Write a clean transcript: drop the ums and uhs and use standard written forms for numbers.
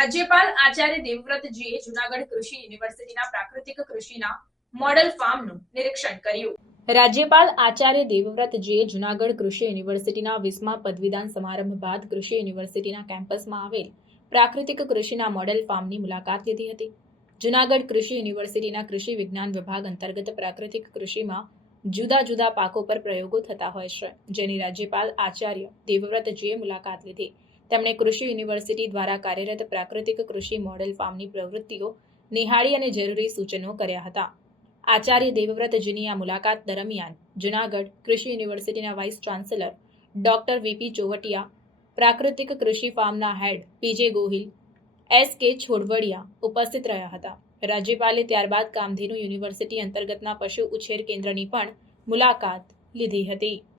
રાજ્યપાલ આચાર્ય દેવવ્રતજીએ જૂનાગઢ કૃષિ યુનિવર્સિટીના પ્રાકૃતિક કૃષિના મોડેલ ફાર્મનું નિરીક્ષણ કર્યું. રાજ્યપાલ આચાર્ય દેવવ્રતજીએ જૂનાગઢ કૃષિ યુનિવર્સિટીના 20મા પદવીદાન સમારંભ બાદ કૃષિ યુનિવર્સિટીના કેમ્પસમાં આવેલ પ્રાકૃતિક કૃષિના મોડેલ ફાર્મની મુલાકાત લીધી હતી. જૂનાગઢ કૃષિ યુનિવર્સિટીના કૃષિ વિજ્ઞાન વિભાગ અંતર્ગત પ્રાકૃતિક કૃષિમાં જુદા જુદા પાકો પર પ્રયોગો થતા હોય છે, જેની રાજ્યપાલ આચાર્ય દેવવ્રતજીએ મુલાકાત લીધી. તેમણે કૃષિ યુનિવર્સિટી દ્વારા કાર્યરત પ્રાકૃતિક કૃષિ મોડેલ ફાર્મની પ્રવૃત્તિઓ નિહાળી અને જરૂરી સૂચનો કર્યા હતા. આચાર્ય દેવવ્રતજીની આ મુલાકાત દરમિયાન જૂનાગઢ કૃષિ યુનિવર્સિટીના vice chancellor doctor V P Chovatiya, પ્રાકૃતિક કૃષિ ફાર્મના હેડ પીજે ગોહિલ, એસ.કે. છોડવડિયા ઉપસ્થિત રહ્યા હતા. રાજ્યપાલે ત્યારબાદ કામધેનુ યુનિવર્સિટી અંતર્ગતના પશુ ઉછેર કેન્દ્રની પણ મુલાકાત લીધી હતી.